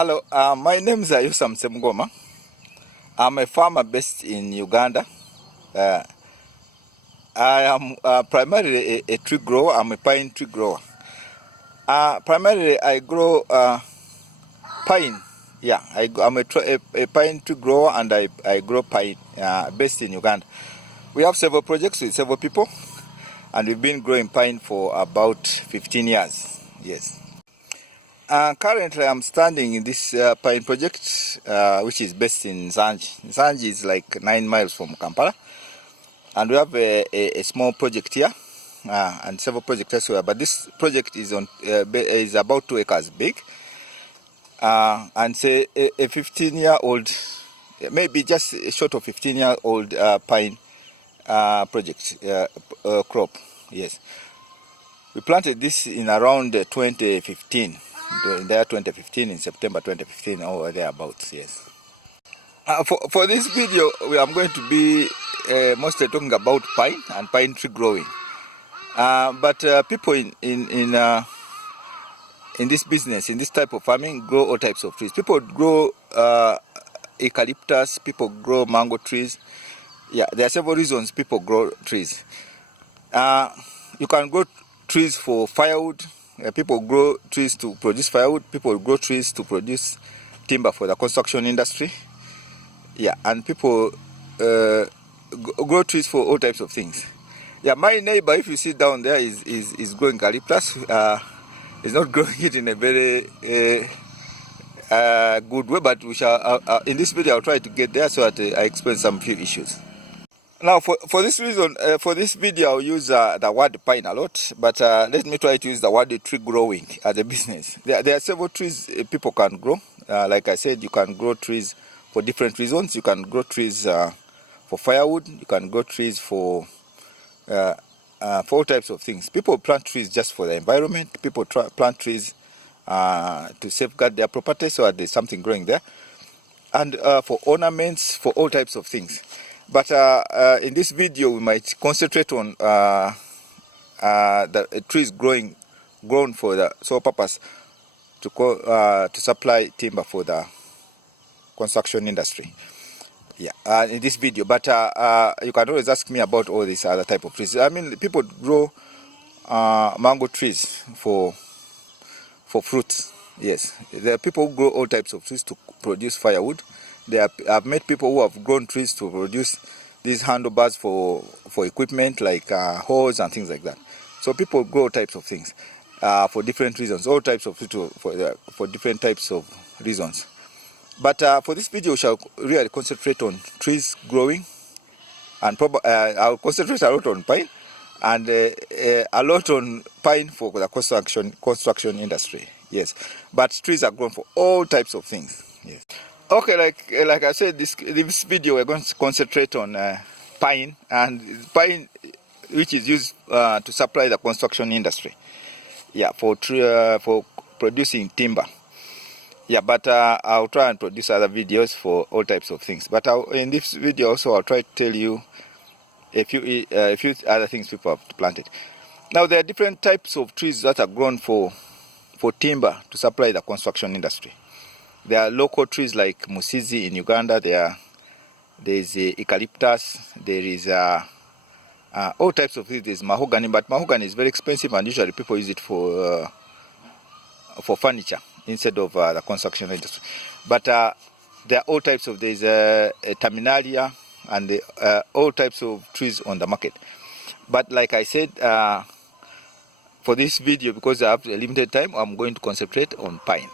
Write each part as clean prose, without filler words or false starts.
Hello, my name is Ayusa Msemgoma. I'm a farmer based in Uganda. I am primarily a tree grower. I'm a pine tree grower. Primarily, I grow pine. Yeah, I'm a pine tree grower, and I grow pine based in Uganda. We have several projects with several people, and we've been growing pine for about 15 years. Yes. Currently, I'm standing in this pine project, which is based in Zanji. Zanji is like 9 miles from Kampala. And we have a small project here and several projects elsewhere. But this project is is about 2 acres big. And say a 15-year-old, maybe just short of 15-year-old pine project crop. Yes. We planted this in around 2015. In the year 2015, in September 2015, or thereabouts, yes. For this video, I'm going to be mostly talking about pine and pine tree growing. But people in this business, in this type of farming, grow all types of trees. People grow eucalyptus, people grow mango trees. Yeah, there are several reasons people grow trees. You can grow trees for firewood. People grow trees to produce firewood. People grow trees to produce timber for the construction industry. Yeah, and people grow trees for all types of things. Yeah, my neighbor, if you see down there, is growing eucalyptus. He's not growing it in a very good way, but we shall. In this video, I'll try to get there so that I explain some few issues. Now, for this reason, for this video, I'll use the word pine a lot, but let me try to use the word tree growing as a business. There are several trees people can grow. Like I said, you can grow trees for different reasons. You can grow trees for firewood. You can grow trees for all types of things. People plant trees just for the environment. People plant trees to safeguard their property so that there's something growing there. And for ornaments, for all types of things. But in this video, we might concentrate on the trees grown for the sole purpose to supply timber for the construction industry. Yeah, in this video. But you can always ask me about all these other type of trees. I mean, people grow mango trees for fruits. Yes, there are people who grow all types of trees to produce firewood. I've met people who have grown trees to produce these handlebars for equipment like hose and things like that. So people grow all types of things for different reasons, all types of for different types of reasons. But for this video, we shall really concentrate on trees growing, and I'll concentrate a lot on pine, and a lot on pine for the construction industry. Yes, but trees are grown for all types of things. Yes. Okay, like I said, this video we're going to concentrate on pine, and pine which is used to supply the construction industry. Yeah, for producing timber. Yeah, but I'll try and produce other videos for all types of things. But in this video also, I'll try to tell you a few other things people have planted. Now, there are different types of trees that are grown for timber to supply the construction industry. There are local trees like musizi in Uganda. There is eucalyptus. There is all types of trees. There's mahogany, but mahogany is very expensive, and usually people use it for furniture instead of the construction industry. But there are all types of, there's terminalia and all types of trees on the market. But like I said, for this video, because I have a limited time, I'm going to concentrate on pine.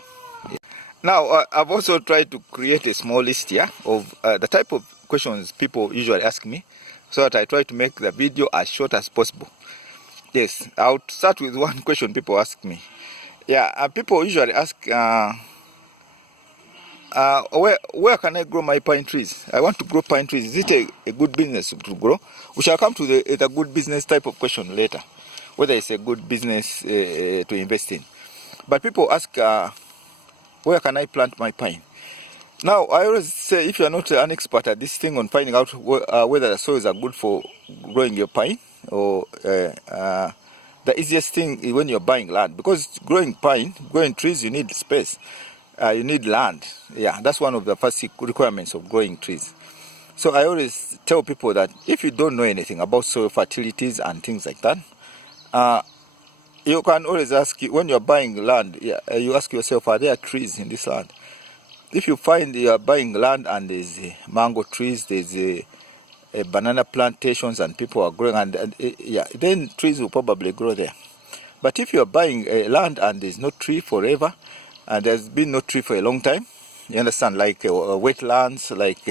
Yeah. Now, I've also tried to create a small list here of the type of questions people usually ask me, so that I try to make the video as short as possible. Yes, I'll start with one question people ask me. Yeah, people usually ask, where can I grow my pine trees? I want to grow pine trees. Is it a good business to grow? We shall come to the good business type of question later, whether it's a good business to invest in. But people ask, where can I plant my pine? Now, I always say, if you are not an expert at this thing on finding out whether the soils are good for growing your pine, or the easiest thing is when you're buying land, because growing trees, you need space. you need land. Yeah, that's one of the first requirements of growing trees. So I always tell people that if you don't know anything about soil fertilities and things like that, you can always ask, when you're buying land, you ask yourself, are there trees in this land? If you find you are buying land and there's mango trees, there's banana plantations and people are growing, then trees will probably grow there. But if you're buying land and there's no tree forever, and there's been no tree for a long time, you understand, like wetlands, like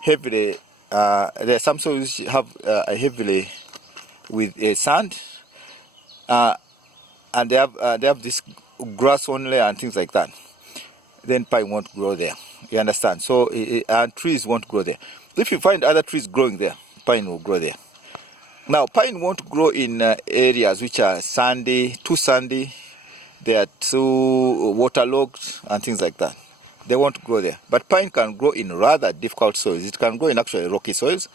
heavily, there are some soils which have heavily with sand, and they have this grass only and things like that, then pine won't grow there. You understand? So and trees won't grow there. If you find other trees growing there, pine will grow there. Now, pine won't grow in areas which are sandy, too sandy, they are too waterlogged and things like that. They won't grow there. But pine can grow in rather difficult soils. It can grow in actually rocky soils.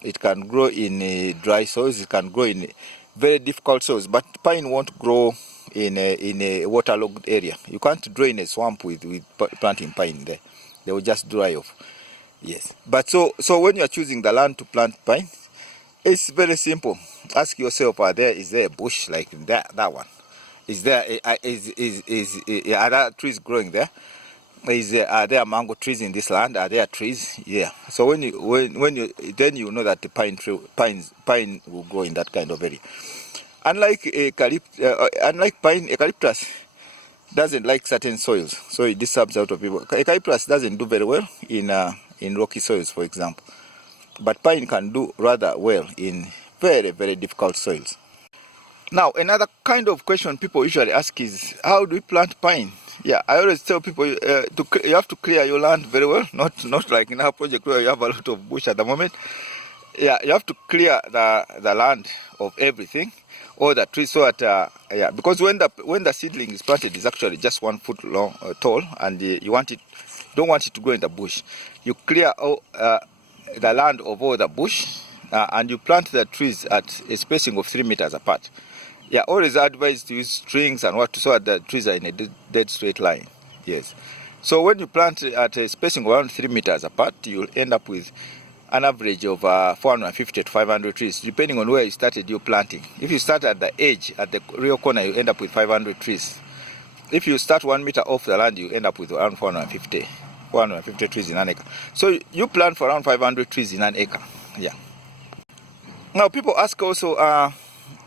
It can grow in dry soils. It can grow in very difficult soils. But pine won't grow in a waterlogged area. You can't drain a swamp with planting pine there. They will just dry off. Yes. But so when you are choosing the land to plant pine, it's very simple. Ask yourself, is there a bush like that one? Is there are there trees growing there? Are there mango trees in this land? Are there trees? Yeah. So when you then you know that the pine will grow in that kind of area. Unlike pine, eucalyptus doesn't like certain soils, so it disturbs out of people. Eucalyptus doesn't do very well in rocky soils, for example, but pine can do rather well in very, very difficult soils. Now, another kind of question people usually ask is, how do we plant pine? Yeah, I always tell people you have to clear your land very well, not like in our project where you have a lot of bush at the moment. Yeah, you have to clear the land of everything, all the trees, so that because when the seedling is planted, it's actually just 1 foot long, tall, and you don't want it to grow in the bush. You clear all, the land of all the bush, and you plant the trees at a spacing of 3 meters apart. Yeah, always advised to use strings and so that the trees are in a dead straight line. Yes. So when you plant at a spacing of around 3 meters apart, you'll end up with an average of 450 to 500 trees, depending on where you started your planting. If you start at the edge, at the real corner, you end up with 500 trees. If you start 1 meter off the land, you end up with around 450 trees in an acre. So you plant for around 500 trees in an acre. Yeah. Now people ask also,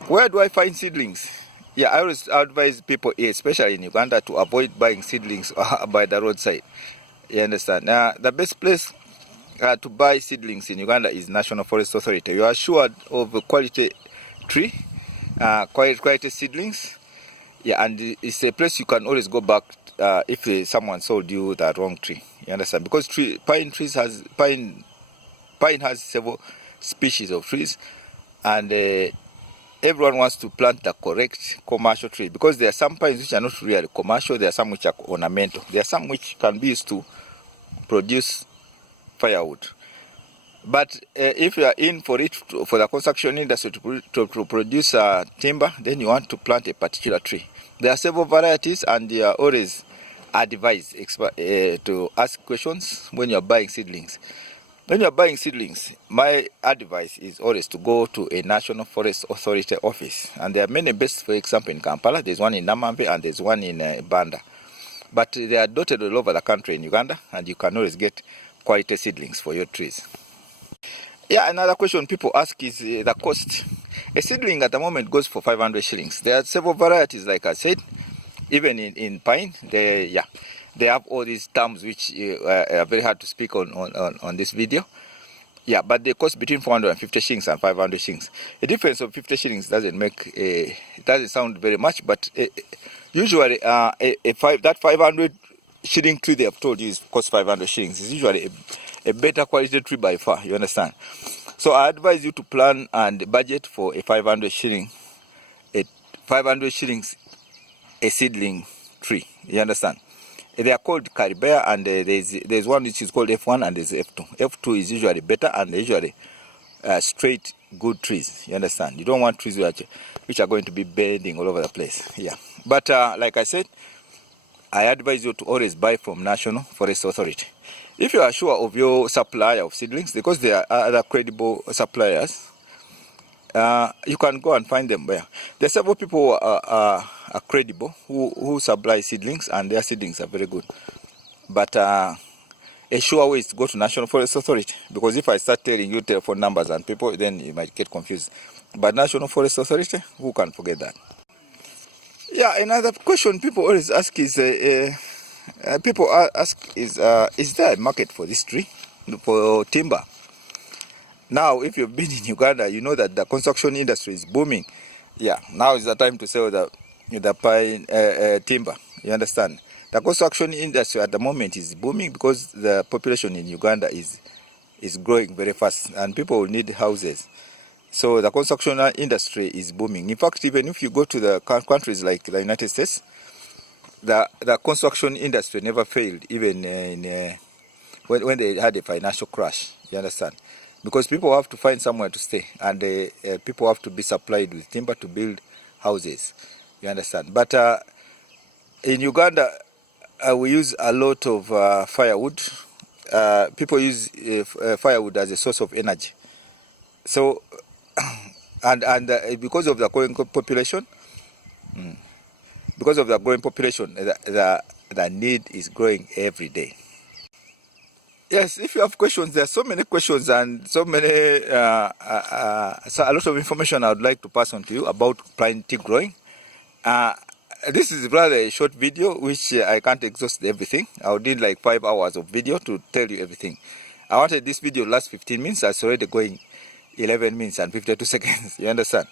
where do I find seedlings? Yeah, I always advise people, especially in Uganda, to avoid buying seedlings by the roadside. You understand? The best place to buy seedlings in Uganda is National Forest Authority. You are assured of a quality tree, quality seedlings. Yeah, and it's a place you can always go back if someone sold you the wrong tree. You understand? Because pine has several species of trees, and everyone wants to plant the correct commercial tree, because there are some pines which are not really commercial, there are some which are ornamental, there are some which can be used to produce firewood. But if you are in for the construction industry to produce timber, then you want to plant a particular tree. There are several varieties, and you are always advised to ask questions when you are buying seedlings. When you are buying seedlings, my advice is always to go to a National Forest Authority office. And there are many bases, for example, in Kampala. There's one in Namambe and there's one in Banda. But they are dotted all over the country in Uganda, and you can always get quality seedlings for your trees. Yeah, another question people ask is the cost. A seedling at the moment goes for 500 shillings. There are several varieties, like I said. Even in pine, they have all these terms which are very hard to speak on this video. Yeah, but they cost between 450 shillings and 500 shillings. A difference of 50 shillings it doesn't sound very much, but usually that 500 shilling tree they have told you costs 500 shillings is usually a better quality tree by far. You understand? So I advise you to plan and budget for a 500 shillings a seedling tree. You understand? They are called Caribea, and there's one which is called F1 and there's F2. F2 is usually better, and usually straight, good trees. You understand? You don't want trees which are going to be bending all over the place. Yeah. But like I said, I advise you to always buy from National Forest Authority. If you are sure of your supplier of seedlings, because there are other credible suppliers, you can go and find them there. There are several people who are credible who supply seedlings, and their seedlings are very good. But a sure way is to go to National Forest Authority, because if I start telling you telephone numbers and people, then you might get confused. But National Forest Authority, who can forget that? Yeah, another question people always ask is, is there a market for this tree, for timber? Now, if you've been in Uganda, you know that the construction industry is booming. Yeah, now is the time to sell the pine timber. You understand? The construction industry at the moment is booming because the population in Uganda is growing very fast, and people will need houses. So the construction industry is booming. In fact, even if you go to the countries like the United States, the construction industry never failed, even when they had a financial crash. You understand? Because people have to find somewhere to stay, and people have to be supplied with timber to build houses. You understand? But in Uganda, we use a lot of firewood. People use firewood as a source of energy. So, and because of the growing population, the need is growing every day. Yes, if you have questions, there are so many questions and so many, so a lot of information I would like to pass on to you about pine tea growing. This is rather a short video, which I can't exhaust everything. I would need like 5 hours of video to tell you everything. I wanted this video to last 15 minutes. It's already going 11 minutes and 52 seconds. You understand?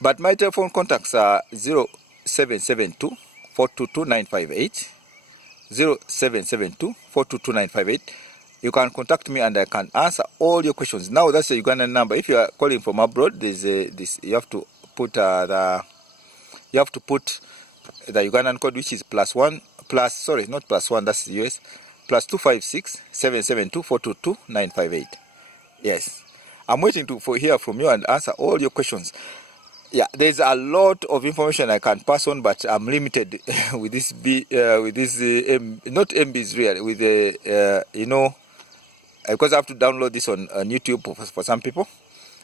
But my telephone contacts are 0772 422 958. 0772 422 958. You can contact me and I can answer all your questions. Now that's a Ugandan number. If you are calling from abroad, there's you have to put the Ugandan code, which is +1 plus, sorry, not +1, that's the US, +256 772 422 958. Yes, I'm waiting to hear from you and answer all your questions. Yeah, there's a lot of information I can pass on, but I'm limited with this not MBs really, with the because I have to download this on YouTube for some people.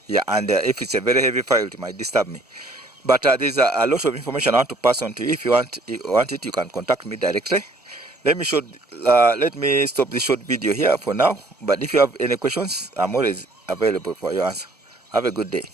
Yeah, and if it's a very heavy file, it might disturb me. But there's a lot of information I want to pass on to you. If you want it, you can contact me directly. Let me stop this short video here for now. But if you have any questions, I'm always available for your answer. Have a good day.